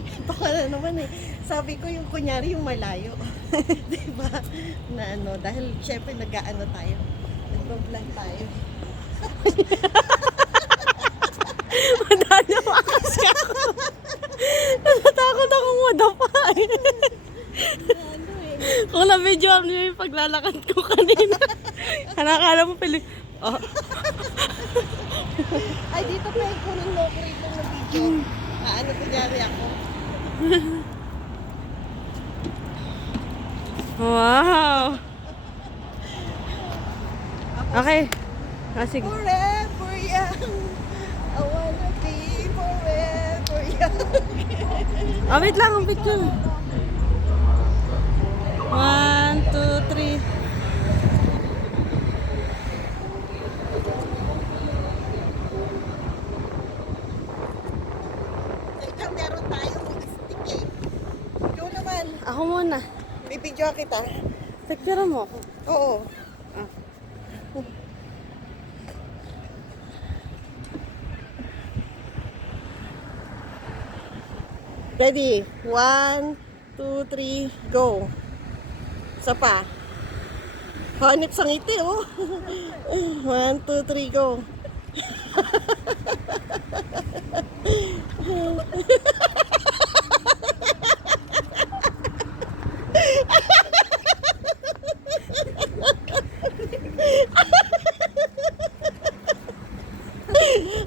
Ito ka na naman eh. Sabi ko yung kunyari yung malayo. Diba? Na ano, dahil syempre nag-ano tayo. Nag-vlog tayo. Madali mo kasi ako. Natatakot akong madapa eh. Ano eh. Kung na-videoan niyo yung paglalakad ko kanina. Nakakala mo pili. Oh. Ay, dito pa yung kunin mo ko rito na video. Ano kunyari ako. Wow. Okay. Ah, sige. Forever young. I wanna be forever young. Ah, wait lang, ang picture. 1, 2, 3. Teka, meron tayong stick eh. Ikaw naman. Ako muna. Bibidyo kita. Picture mo ako. Oo. Ah. Ready? 1, 2, 3, go. Isa pa. Hanip sa ngiti, oh. 1, 2, 3, go.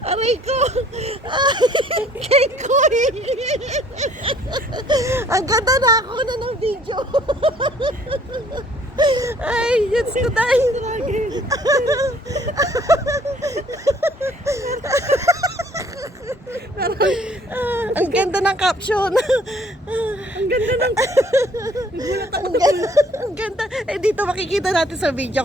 Aray ko! Kay ko eh! Ang ganda na ako na ng video! Ay, yun ko dahil! Ang ganda ng caption! Ang ganda ng... Ang ganda! Eh, dito makikita natin sa video ko.